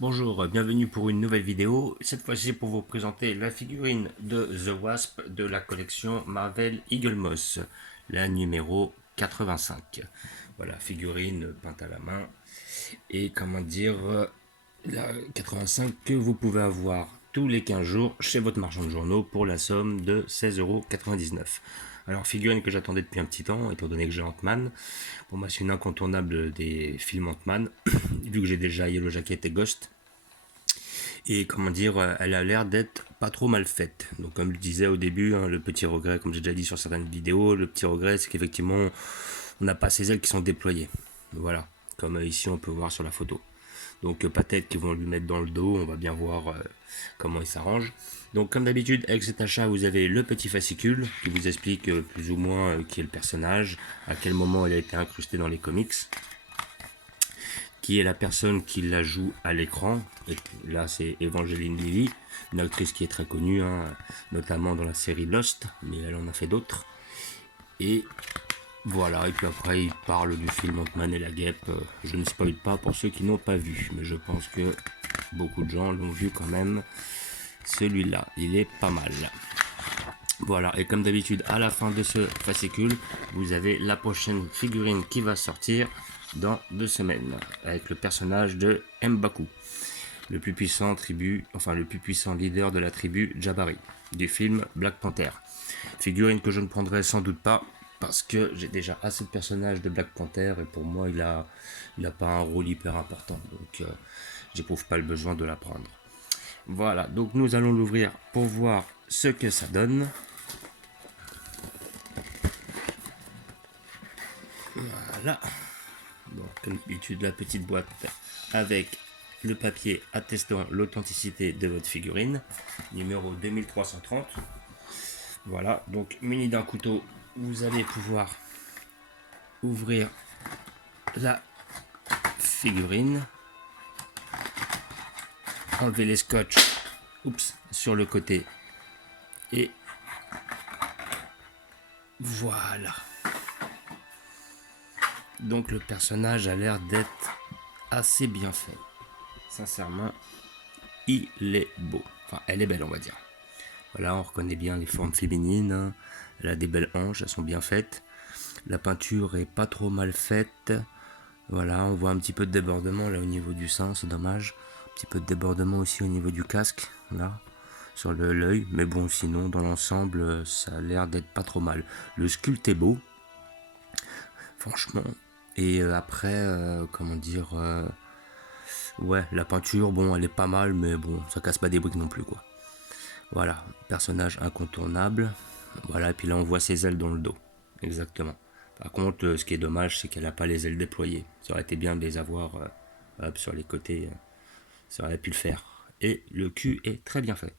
Bonjour, bienvenue pour une nouvelle vidéo. Cette fois-ci pour vous présenter la figurine de The Wasp de la collection Marvel Eagle Moss, la numéro 85. Voilà, figurine peinte à la main. Et comment dire, la 85 que vous pouvez avoir tous les 15 jours chez votre marchand de journaux pour la somme de 16,99 €. Alors, figurine que j'attendais depuis un petit temps, étant donné que j'ai Ant-Man. Pour moi, c'est une incontournable des films Ant-Man, vu que j'ai déjà Yellow Jacket et Ghost. Et comment dire, elle a l'air d'être pas trop mal faite. Donc, comme je disais au début, hein, le petit regret, comme j'ai déjà dit sur certaines vidéos, le petit regret, c'est qu'effectivement, on n'a pas ces ailes qui sont déployées. Voilà, comme ici on peut voir sur la photo. Donc peut-être qu'ils vont lui mettre dans le dos, on va bien voir comment il s'arrange. Donc comme d'habitude avec cet achat vous avez le petit fascicule qui vous explique plus ou moins qui est le personnage, à quel moment il a été incrusté dans les comics, qui est la personne qui la joue à l'écran. Et là c'est Evangeline Lilly, une actrice qui est très connue, hein, notamment dans la série Lost, mais elle en a fait d'autres. Et voilà, et puis après il parle du film Ant-Man et la guêpe. Je ne spoil pas pour ceux qui n'ont pas vu, mais je pense que beaucoup de gens l'ont vu quand même. Celui-là, il est pas mal. Voilà, et comme d'habitude, à la fin de ce fascicule, vous avez la prochaine figurine qui va sortir dans 2 semaines, avec le personnage de M'Baku, le plus puissant le plus puissant leader de la tribu Jabari, du film Black Panther. Figurine que je ne prendrai sans doute pas, parce que j'ai déjà assez de personnages de Black Panther, et pour moi, il a pas un rôle hyper important, donc j'éprouve pas le besoin de la prendre. Voilà, donc nous allons l'ouvrir pour voir ce que ça donne. Voilà. Donc, comme d'habitude, la petite boîte avec le papier attestant l'authenticité de votre figurine, numéro 2330. Voilà, donc muni d'un couteau, vous allez pouvoir ouvrir la figurine, enlever les scotch sur le côté et voilà. Donc le personnage a l'air d'être assez bien fait. Sincèrement, il est beau. Enfin, elle est belle, on va dire. Voilà, on reconnaît bien les formes féminines, hein. Elle a des belles hanches, elles sont bien faites. La peinture est pas trop mal faite. Voilà, on voit un petit peu de débordement là au niveau du sein, c'est dommage. Un petit peu de débordement aussi au niveau du casque, là, sur l'œil. Mais bon, sinon, dans l'ensemble, ça a l'air d'être pas trop mal. Le sculpte est beau, franchement. Et après, comment dire, ouais, la peinture, bon, elle est pas mal, mais bon, ça casse pas des briques non plus, quoi. Voilà, personnage incontournable. Voilà, et puis là, on voit ses ailes dans le dos. Exactement. Par contre, ce qui est dommage, c'est qu'elle n'a pas les ailes déployées. Ça aurait été bien de les avoir sur les côtés. Ça aurait pu le faire. Et le cul est très bien fait.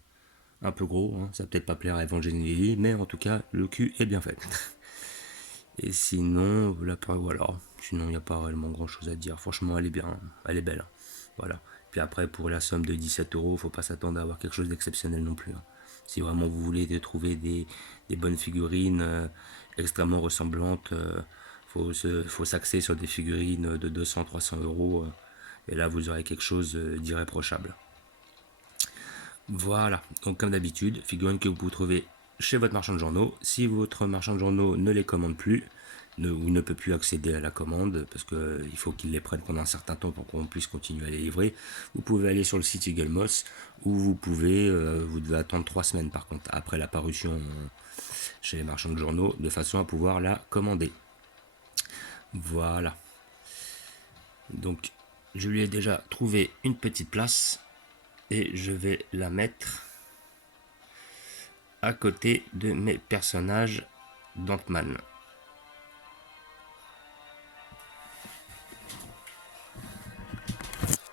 Un peu gros, hein, ça va peut-être pas plaire à Evangeline Lilly, mais en tout cas, le cul est bien fait. Et sinon, voilà. Sinon, il n'y a pas réellement grand chose à dire. Franchement, elle est bien, elle est belle. Voilà. Puis après, pour la somme de 17 €, faut pas s'attendre à avoir quelque chose d'exceptionnel non plus, hein. Si vraiment vous voulez trouver des bonnes figurines extrêmement ressemblantes, faut s'axer sur des figurines de 200-300 €. Et là, vous aurez quelque chose d'irréprochable. Voilà, donc comme d'habitude, figurines que vous pouvez trouver chez votre marchand de journaux. Si votre marchand de journaux ne les commande plus, ou ne peut plus accéder à la commande, parce qu'il faut qu'il les prenne pendant un certain temps pour qu'on puisse continuer à les livrer, vous pouvez aller sur le site Eagle Moss, où vous devez attendre 3 semaines par contre, après la parution chez les marchands de journaux, de façon à pouvoir la commander. Voilà. Donc, je lui ai déjà trouvé une petite place, et je vais la mettre à côté de mes personnages d'Ant-Man.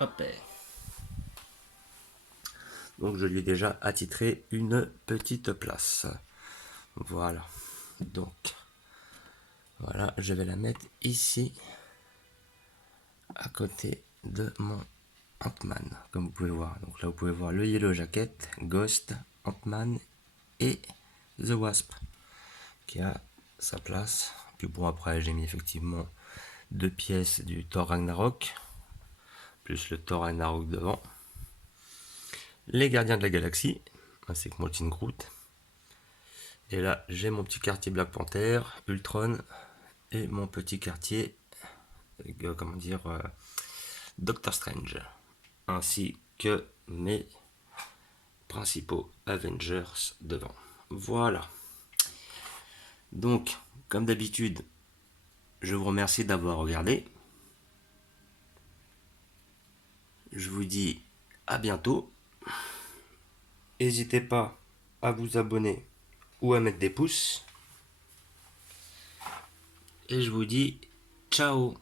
Hop. Donc je lui ai déjà attitré une petite place. Voilà. Donc voilà, je vais la mettre ici à côté de mon Ant-Man, comme vous pouvez voir. Donc là vous pouvez voir le Yellow Jacket, Ghost, Ant-Man et The Wasp qui a sa place. Puis bon, après j'ai mis effectivement 2 pièces du Thor Ragnarok plus le Thor Ragnarok devant. les Gardiens de la Galaxie, ainsi que Martin Groot. Et là, j'ai mon petit quartier Black Panther, Ultron, et mon petit quartier, Doctor Strange, ainsi que mes principaux Avengers devant. Voilà. Donc, comme d'habitude, je vous remercie d'avoir regardé. Je vous dis à bientôt. N'hésitez pas à vous abonner ou à mettre des pouces. Et je vous dis ciao.